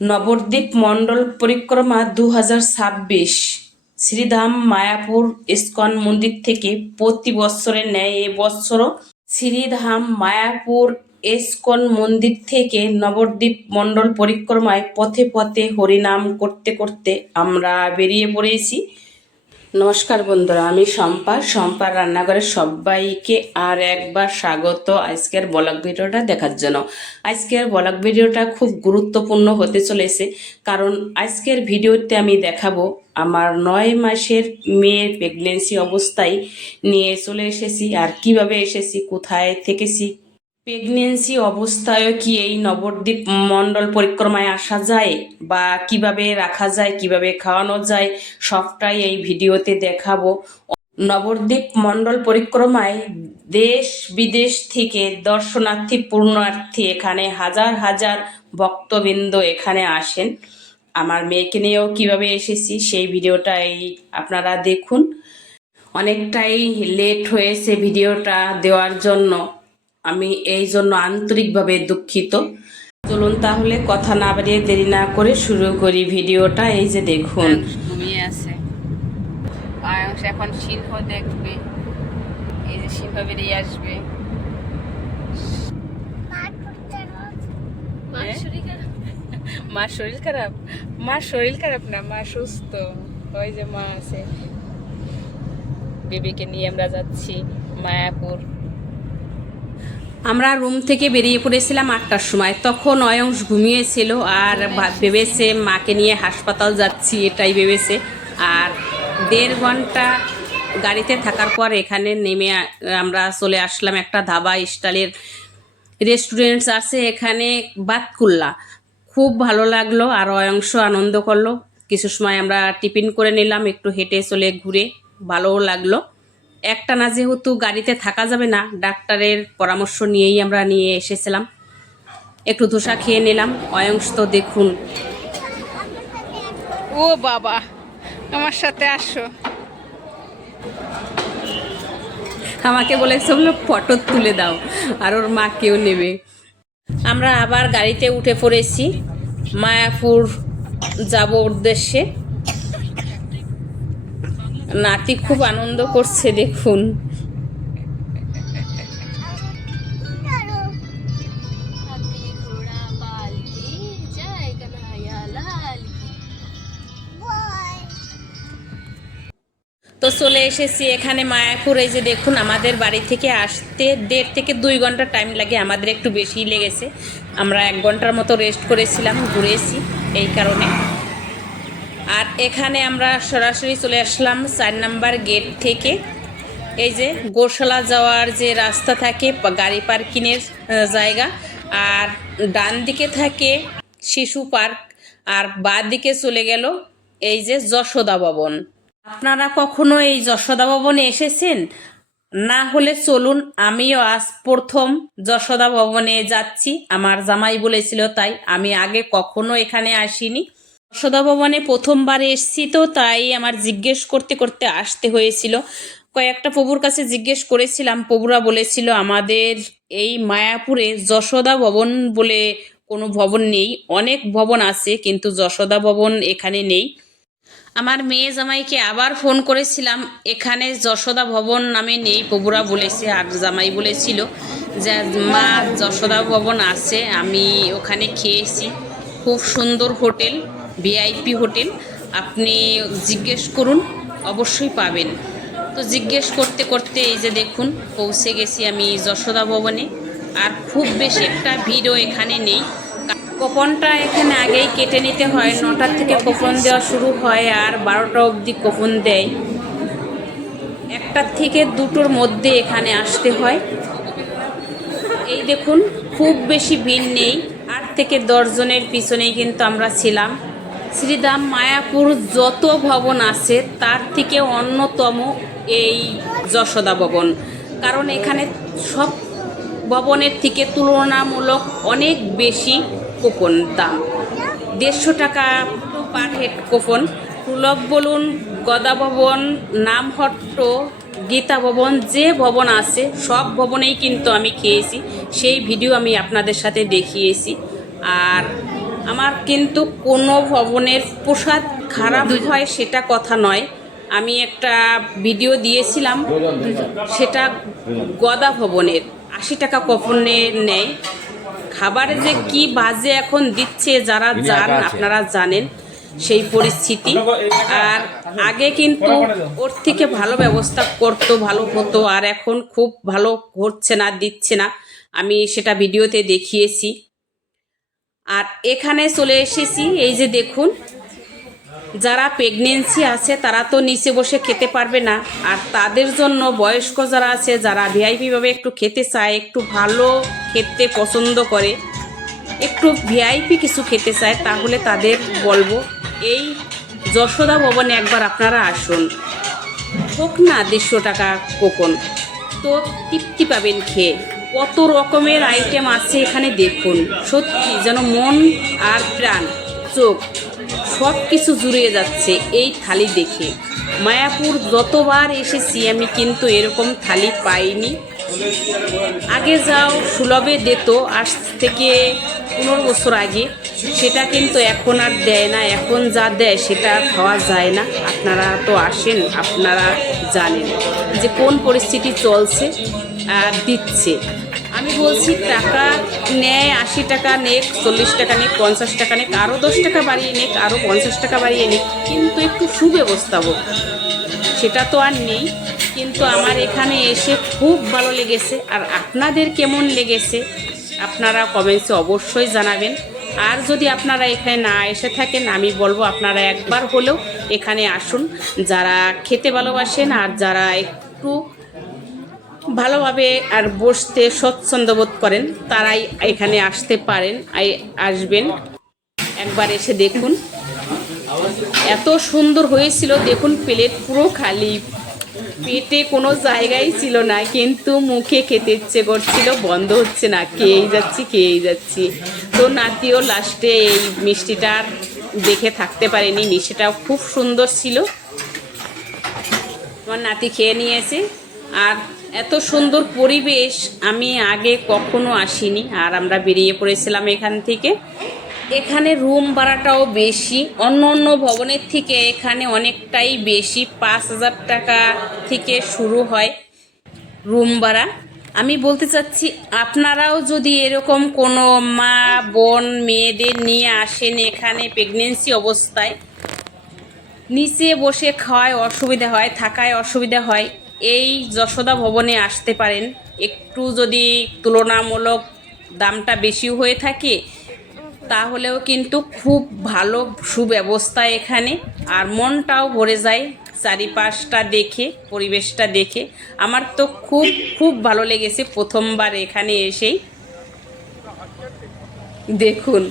নবদ্বীপ মণ্ডল পরিক্রমা দু হাজার ছাব্বিশ। শ্রীধাম, মায়াপুর, ইস্কন মন্দির থেকে প্রতি বৎসরের ন্যায় এবছরও শ্রীধাম, মায়াপুর, ইস্কন মন্দির থেকে নবদ্বীপ মণ্ডল পরিক্রমায় পথে পথে হরিনাম করতে করতে আমরা বেরিয়ে পড়েছি। নমস্কার বন্ধুরা, আমি শম্পা। শম্পার রান্নাঘরে সবাইকে আর একবার স্বাগত আজকের ব্লগ ভিডিওটা দেখার জন্য। আজকের ব্লগ ভিডিওটা খুব গুরুত্বপূর্ণ হতে চলেছে, কারণ আজকের ভিডিওতে আমি দেখাবো আমার নয় মাসের মেয়ের প্রেগনেন্সি অবস্থায় নিয়ে চলে এসেছি, আর কীভাবে এসেছি, কোথায় থেকেছি প্রেগনেন্সি অবস্থায় কি এই নবদ্বীপ মণ্ডল পরিক্রমায় আসা যায়? বা কীভাবে রাখা যায়? কীভাবে খাওয়ানো যায়? সবটাই এই ভিডিওতে দেখাবো। নবদ্বীপ মণ্ডল পরিক্রমায় দেশ বিদেশ থেকে দর্শনার্থী পূর্ণার্থী এখানে হাজার হাজার ভক্তবৃন্দ এখানে আসেন। আমার মেয়েকে নিয়েও কীভাবে এসেছি সেই ভিডিওটা এই আপনারা দেখুন। অনেকটাই লেট হয়েছে ভিডিওটা দেওয়ার জন্য। আমি এই জন্য আন্তরিকভাবে দুঃখিত। চলুন তাহলে কথা না বাড়িয়ে দেরি না করে শুরু করি ভিডিওটা এই যে দেখুন। ঘুমিয়ে আছে। আয়ুষ এখন সিংহ দেখবে। এই যে সিংহ বেরিয়ে আসবে। হ্যাঁ? মার শরীর খারাপ? মার শরীর খারাপ না মা সুস্থ। ওই যে মা আছে। বেবিকে নিয়ে আমরা যাচ্ছি মায়াপুর। আমরা রুম থেকে বেরিয়ে পড়েছিলাম আটটার সময়। তখন অয়ংশ ঘুমিয়েছিল আর ভেবেছে মাকে নিয়ে হাসপাতাল যাচ্ছি, এটাই ভেবেছে। আর দেড় ঘণ্টা গাড়িতে থাকার পর এখানে নেমে আমরা চলে আসলাম একটা ধাবা স্টাইলের রেস্টুরেন্টস আছে এখানে বাতকুল্লা। খুব ভালো লাগল আর অয়ংশ আনন্দ করল। কিছু সময় আমরা টিফিন করে নিলাম, একটু হেঁটে চলে ঘুরে। ভালোও লাগল। একটা না যেহেতু গাড়িতে থাকা যাবে না ডাক্তারের পরামর্শ নিয়েই আমরা নিয়ে এসেছিলাম। একটু ধোসা খেয়ে নিলাম। অয়ংশ তো দেখুন। ও বাবা আমার সাথে আসো। আমাকে বলেছে ওগুলো ফটো তুলে দাও আর ওর মাকেও নেবে। আমরা আবার গাড়িতে উঠে পড়েছি মায়াপুর যাব উদ্দেশ্যে। নাতি খুব আনন্দ করছে, দেখুন। তো চলে এসেছি এখানে মায়াপুর যে দেখুন, আমাদের বাড়ি থেকে আসতে দেড় থেকে দুই ঘণ্টা টাইম লাগে, আমাদের একটু বেশি লেগেছে। আমরা এক ঘণ্টার মতো রেস্ট করেছিলাম, ঘুরেছি এই কারণে। আর এখানে আমরা সরাসরি চলে আসলাম চার নাম্বার গেট থেকে। এই যে গোশালা যাওয়ার যে রাস্তা থাকে গাড়ি পার্কিংয়ের জায়গা। আর ডান দিকে থাকে শিশু পার্ক, আর বাঁ দিকে চলে গেল এই যে যশোদা ভবন। আপনারা কখনো এই যশোদা ভবনে এসেছেন? না হলে চলুন, আমিও আজ প্রথম যশোদা ভবনে যাচ্ছি। আমার জামাই বলেছিল তাই, আমি আগে কখনো এখানে আসিনি। যশোদা ভবনে প্রথমবার এসছি তো, তাই আমার জিজ্ঞেস করতে করতে আসতে হয়েছিল। কয়েকটা প্রভুর কাছে জিজ্ঞেস করেছিলাম, প্রভুরা বলেছিল, আমাদের এই মায়াপুরে যশোদা ভবন বলে কোনো ভবন নেই। অনেক ভবন আছে, কিন্তু যশোদা ভবন এখানে নেই। আমার মেয়ে জামাইকে আবার ফোন করেছিলাম, এখানে যশোদা ভবন নামে নেই। প্রভুরা বলেছে, আর জামাই বলেছিল যে, মা, যশোদা ভবন আছে, আমি ওখানে খেয়েছি। খুব সুন্দর হোটেল। ভিআইপি হোটেল, আপনি জিজ্ঞেস করুন, অবশ্যই পাবেন। তো জিজ্ঞেস করতে করতে এই যে দেখুন, পৌঁছে গেছি আমি যশোদা ভবনে। আর খুব বেশি একটা ভিড়ও এখানে নেই। কোপনটা এখানে আগেই কেটে নিতে হয়, নটার থেকে কোপন দেওয়া শুরু হয় আর বারোটা অবধি কোপন দেয়। একটার থেকে দুটোর মধ্যে এখানে আসতে হয়। এই দেখুন, খুব বেশি ভিড় নেই। আট থেকে দশজনের পিছনেই কিন্তু আমরা ছিলাম। শ্রীধাম মায়াপুর যত ভবন আছে, তার থেকে অন্যতম এই যশোদা ভবন। কারণ এখানে সব ভবনের থেকে তুলনামূলক অনেক বেশি কুপন দাম। দেড়শো টাকা পার হেড কুপন। পুলক বলুন, গদা ভবন, নামহট্ট, গীতা ভবন, যে ভবন আছে, সব ভবনেই কিন্তু আমি খেয়েছি। সেই ভিডিও আমি আপনাদের সাথে দেখিয়েছি। আর আমার কিন্তু কোনো ভবনের প্রসাদ খারাপ হয় সেটা কথা নয়। আমি একটা ভিডিও দিয়েছিলাম সেটা গদা ভবনের। আশি টাকা কপনে নেয়। খাবারে যে কি বাজে এখন দিচ্ছে যারা যান আপনারা জানেন সেই পরিস্থিতি। আর আগে কিন্তু ওর থেকে ভালো ব্যবস্থা করতো ভালো হতো আর এখন খুব ভালো হচ্ছে না দিচ্ছে না। আমি সেটা ভিডিওতে দেখিয়েছি। আর এখানে চলে এসেছি, এই যে দেখুন, যারা প্রেগনেন্সি আছে, তারা তো নিচে বসে খেতে পারবে না। আর তাদের জন্য বয়স্ক যারা আছে, যারা ভিআইপিভাবে একটু খেতে চায়, একটু ভালো খেতে পছন্দ করে, একটু ভিআইপি কিছু খেতে চায়, তাহলে তাদের বলব, এই যশোদা ভবনে একবার আপনারা আসুন। হোক না দেড়শো টাকা কোকন তো তৃপ্তি পাবেন খেয়ে। কত রকমের আইটেম আছে এখানে দেখুন। সত্যি যেন মন আর প্রাণ, চোখ সব কিছু জুড়িয়ে যাচ্ছে এই থালি দেখে। মায়াপুর যতবার এসেছি আমি কিন্তু এরকম থালি পাইনি। আগে যাও, সুলভে দিত, আজ থেকে পনেরো বছর আগে। সেটা কিন্তু এখন আর দেয় না, এখন যা দেয় সেটা খাওয়া যায় না। আপনারা তো আসেন, আপনারা জানেন যে কোন পরিস্থিতি চলছে আর দিচ্ছে। আমি বলছি, টাকা নেয় আশি টাকা নেক, চল্লিশ টাকা নেক, পঞ্চাশ টাকা নেক আরও দশ টাকা বাড়িয়ে নেক আরও পঞ্চাশ টাকা বাড়িয়ে নেক, কিন্তু একটু সুব্যবস্থা হোক সেটা তো আর নেই। কিন্তু আমার এখানে এসে খুব ভালো লেগেছে। আর আপনাদের কেমন লেগেছে, আপনারা কমেন্টসে অবশ্যই জানাবেন। আর যদি আপনারা এখানে না এসে থাকেন, আমি বলব আপনারা একবার হলেও এখানে আসুন। যারা খেতে ভালোবাসেন আর যারা একটু ভালোভাবে আর বসতে স্বচ্ছন্দ বোধ করেন, তারাই এখানে আসতে পারেন আসবেন। একবার এসে দেখুন। এত সুন্দর হয়েছিল, দেখুন, প্লেট পুরো খালি। পেটে কোনো জায়গাই ছিল না, কিন্তু মুখে খেতে ইচ্ছে করছিল, বন্ধ হচ্ছে না, খেয়েই যাচ্ছি খেয়েই যাচ্ছি। তো নাতিও লাস্টে এই মিষ্টিটা দেখে থাকতে পারেনি, মিষ্টিটাও খুব সুন্দর ছিল। আমার নাতি খেয়ে নিয়েছে, আর এত সুন্দর পরিবেশ আমি আগে কখনো আসিনি, আর আমরা বেরিয়ে পড়েছিলাম এখান থেকে। এখানে রুম ভাড়াটাও বেশি। অন্য অন্য ভবনের থেকে এখানে অনেকটাই বেশি। পাঁচ হাজার টাকা থেকে শুরু হয় রুম ভাড়া। আমি বলতে চাচ্ছি, আপনারাও যদি এরকম কোনো মা, বোন, মেয়েদের নিয়ে আসেন এখানে প্রেগনেন্সি অবস্থায়, নিচে বসে খাওয়ায় অসুবিধা হয়, থাকায় অসুবিধা হয়, এই যশোদা ভবনে আসতে পারেন। একটু যদি তুলনামূলক দামটা বেশি হয়ে থাকে তাহলেও কিন্তু খুব ভালো সুব্যবস্থা এখানে। আর মনটাও ভরে যায় চারিপাশটা দেখে পরিবেশটা দেখে। আমার তো খুব খুব ভালো লেগেছে প্রথমবার এখানে এসেই। দেখুন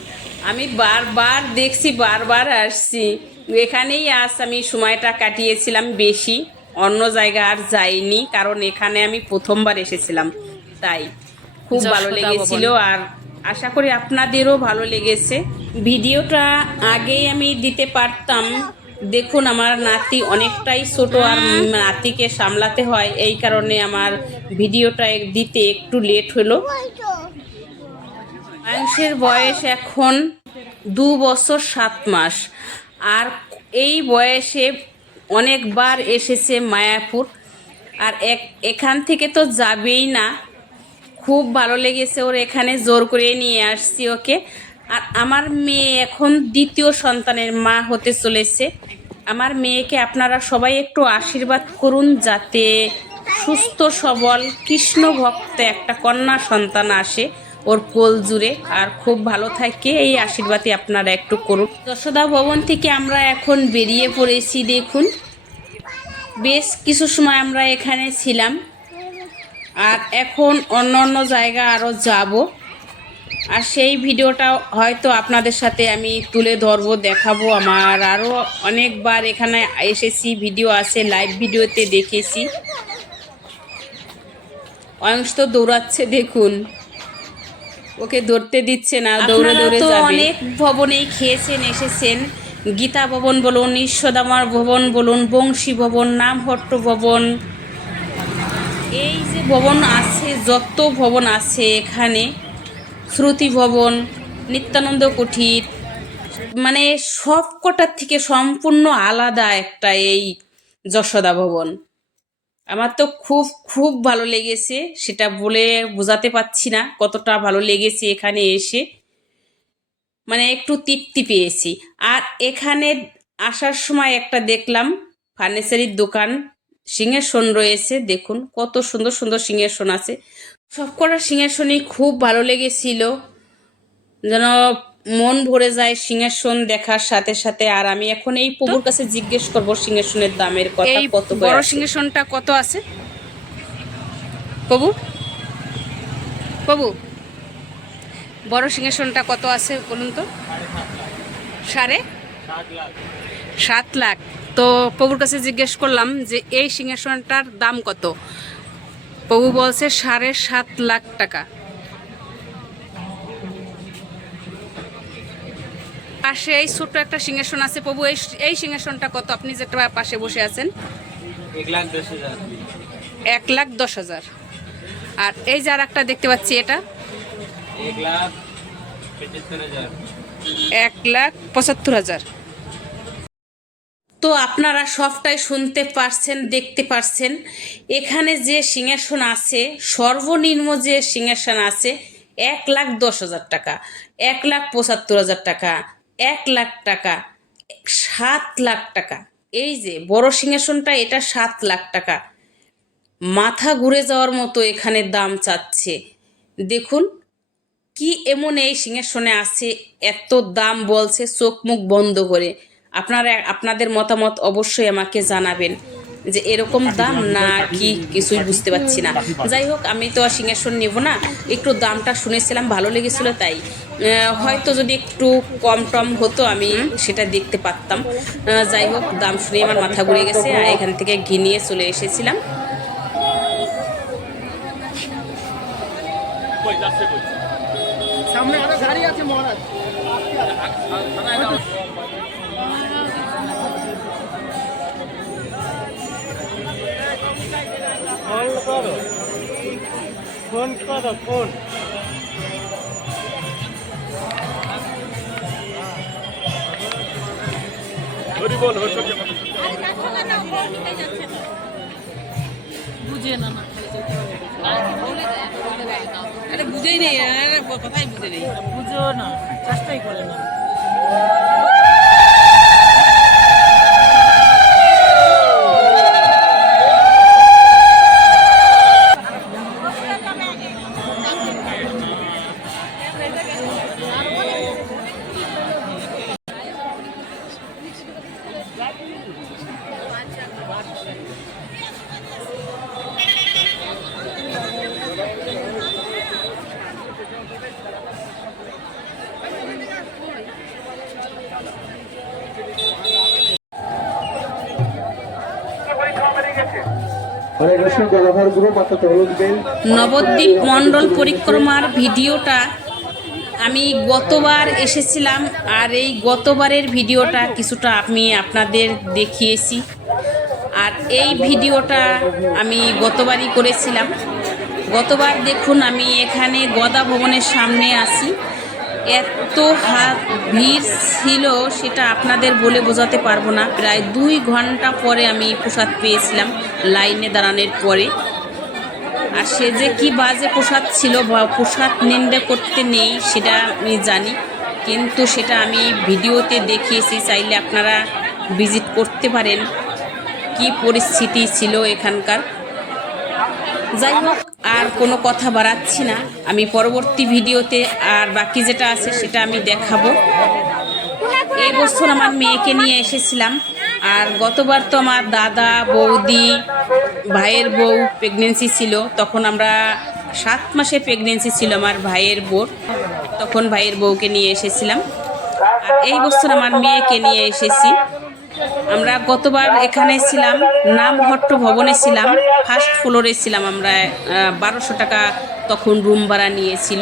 আমি বারবার দেখছি বারবার আসছি। এখানেই আজ আমি সময়টা কাটিয়েছিলাম বেশি অন্য জায়গা আর যাইনি কারণ এখানে আমি প্রথমবার এসেছিলাম তাই। খুব ভালো লেগেছিল আর আশা করি আপনাদেরও ভালো লেগেছে। ভিডিওটা আগেই আমি দিতে পারতাম। দেখুন, আমার নাতি অনেকটাই ছোট আর নাতিকে সামলাতে হয়। এই কারণে আমার ভিডিওটা দিতে একটু লেট হলো। আয়ুষের বয়স এখন দু বছর সাত মাস। আর এই বয়সে অনেকবার এসেছে মায়াপুর। আর এক এখান থেকে তো যাবেই না। খুব ভালো লেগেছে ওর এখানে জোর করে নিয়ে আসছি ওকে। আর আমার মেয়ে এখন দ্বিতীয় সন্তানের মা হতে চলেছে। আমার মেয়েকে আপনারা সবাই একটু আশীর্বাদ করুন যাতে সুস্থ, সবল, কৃষ্ণ ভক্ত একটা কন্যা সন্তান আসে ওর কোল জুড়ে। আর খুব ভালো থাকে, এই আশীর্বাদই আপনারা একটু করুন। যশোদা ভবন থেকে আমরা এখন বেরিয়ে পড়েছি, দেখুন। বেশ কিছু সময় আমরা এখানে ছিলাম। আর এখন অন্য অন্য জায়গা আরও যাব। আর সেই ভিডিওটা হয়তো আপনাদের সাথে আমি তুলে ধরবো দেখাবো। আমার আরও অনেকবার এখানে এসেছি ভিডিও আছে লাইভ ভিডিওতে দেখেছি। অংশ তো দৌড়াচ্ছে দেখুন। ওকে ধরতে দিচ্ছে না দৌড়ে দৌড়ে অনেক ভবনেই খেয়েছেন এসেছেন। গীতা ভবন বলুন ঈশ্বদামার ভবন বলুন বংশী ভবন নামহট্ট ভবন এই যে ভবন আছে, যত ভবন আছে এখানে, শ্রুতি ভবন, নিত্যানন্দ কুঠির মানে সব কটার থেকে সম্পূর্ণ আলাদা একটা এই যশোদা ভবন। আমার তো খুব খুব ভালো লেগেছে, সেটা বলে বোঝাতে পারছি না কতটা ভালো লেগেছে এখানে এসে। মানে একটু তৃপ্তি পেয়েছি। আর এখানে আসার সময় একটা দেখলাম, ফার্নিচারির দোকান সিংহাসন রয়েছে দেখুন কত সুন্দর সুন্দর সিংহাসন আছে। সবকটা সিংহাসনই খুব ভালো লেগেছিল। যেন মন ভরে যায় সিংহাসন দেখার সাথে সাথে। আর আমি এখন এই প্রভুর কাছে জিজ্ঞেস করব সিংহাসনের দামের কথা কত বড়। সিংহাসনটা কত আছে? প্রভু? প্রভু? বড় সিংহাসনটা কত আছে বলুন তো? সাড়ে? সাত লাখ। তো প্রভুর কাছে জিজ্ঞেস করলাম যে এই সিংহাসনটার দাম কত? প্রভু বলছে সাড়ে সাত লাখ টাকা। পাশে এই ছোট্ট একটা সিংহাসন আছে। প্রভু এই এই সিংহাসনটা কত? আপনি যেটা পাশে বসে আছেন। এক লাখ দশ হাজার। আর এই যার একটা দেখতে পাচ্ছি এটা। এক লাখ পঁচাত্তর হাজার। তো আপনারা সবটাই শুনতে পারছেন, দেখতে পারছেন। এখানে যে সিংহাসন আছে, সর্বনিম্ন যে সিংহাসন আছে, এক লাখ দশ হাজার টাকা, এক লাখ পঁচাত্তর হাজার টাকা, এক লাখ টাকা, সাত লাখ টাকা। এই যে বড় সিংহাসনটা, এটা সাত লাখ টাকা। মাথা ঘুরে যাওয়ার মতো এখানে দাম চাচ্ছে। দেখুন, কি এমন এই সিংহাসনে আছে, এত দাম বলছে, চোখ মুখ বন্ধ করে। আপনারা আপনাদের মতামত অবশ্যই আমাকে জানাবেন যে এরকম দাম না কি কিছুই বুঝতে পারছি না। যাই হোক, আমি তো আর সিংহাসন নেব না। একটু দামটা শুনেছিলাম, ভালো লেগেছিল তাই। হয়তো যদি একটু কম টম হতো, আমি সেটা দেখতে পারতাম। যাই হোক, দাম শুনে আমার মাথা ঘুরে গেছে, আর এখান থেকে ঘিনিয়ে চলে এসেছিলাম। সামনে আরও গাড়ি আছে মহারাজ। ফোন করো ফোন করো ফোন আরে, বুঝেই নেই কথাই বুঝে নেই? বুঝো না, চেষ্টাই করে না। নবদ্বীপ মণ্ডল পরিক্রমার ভিডিওটা আমি গতবার এসেছিলাম আর এই গতবারের ভিডিওটা কিছুটা আমি আপনাদের দেখিয়েছি। আর এই ভিডিওটা আমি গতবারই করেছিলাম। গতবার দেখুন আমি এখানে গদা ভবনের সামনে আসি এত হাত ভিড় ছিল সেটা আপনাদের বলে বোঝাতে পারব না। প্রায় দুই ঘণ্টা পরে আমি প্রসাদ পেয়েছিলাম, লাইনে দাঁড়ানোর পরে। আর সে যে কি বাজে প্রসাদ ছিল বা প্রসাদ নিন্দা করতে নেই সেটা আমি জানি, কিন্তু সেটা আমি ভিডিওতে দেখিয়েছি, চাইলে আপনারা ভিজিট করতে পারেন। কি পরিস্থিতি ছিল এখানকার? যাই হোক, আর কোনো কথা বাড়াচ্ছি না। আমি পরবর্তী ভিডিওতে আর বাকি যেটা আছে সেটা আমি দেখাবো। এই বছর আমার মেয়েকে নিয়ে এসেছিলাম। আর গতবার তো আমার দাদা, বৌদি, ভাইয়ের বউ প্রেগনেন্সি ছিল। তখন আমরা সাত মাসে প্রেগনেন্সি ছিল আমার ভাইয়ের বোর তখন ভাইয়ের বউকে নিয়ে এসেছিলাম। আর এই বছর আমার মেয়েকে নিয়ে এসেছি। আমরা গতবার এখানে ছিলাম নামহট্ট ভবনে ছিলাম ফার্স্ট ফ্লোরে ছিলাম আমরা বারোশো টাকা তখন রুম ভাড়া নিয়েছিল।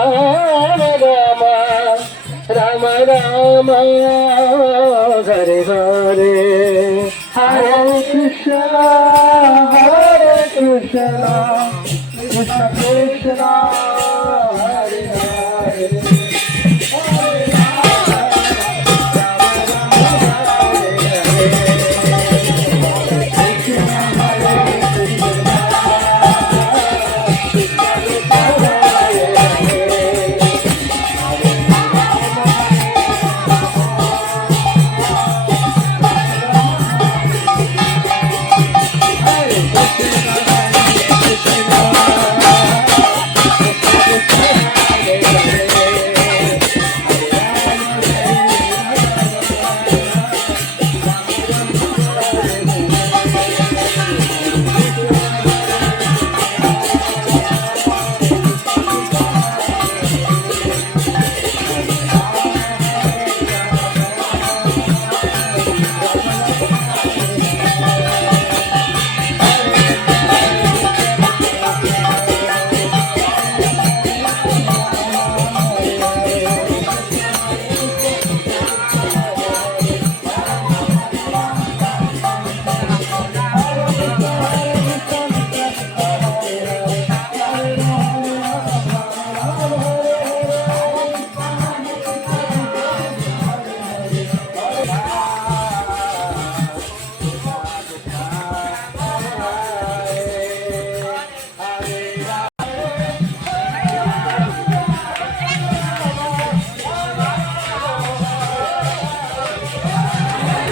Rama Hare Hare Hare Krishna Hare Krishna Krishna Krishna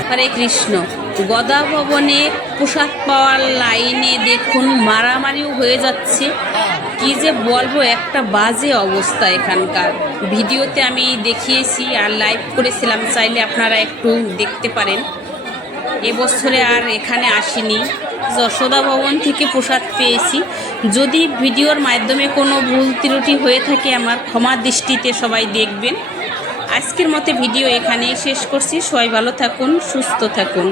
হরে কৃষ্ণ। গদা ভবনে প্রসাদ পাওয়ার লাইনে দেখুন মারামারিও হয়ে যাচ্ছে। কি যে বলব, একটা বাজে অবস্থা এখানকার। ভিডিওতে আমি দেখিয়েছি আর লাইভ করেছিলাম, চাইলে আপনারা একটু দেখতে পারেন। এবছরে আর এখানে আসিনি। যশোদা ভবন থেকে প্রসাদ পেয়েছি। যদি ভিডিওর মাধ্যমে কোনো ভুল ত্রুটি হয়ে থাকে, আমার ক্ষমা দৃষ্টিতে সবাই দেখবেন। আজকের মতো ভিডিও এখানে শেষ করছি। সবাই ভালো থাকুন সুস্থ থাকুন।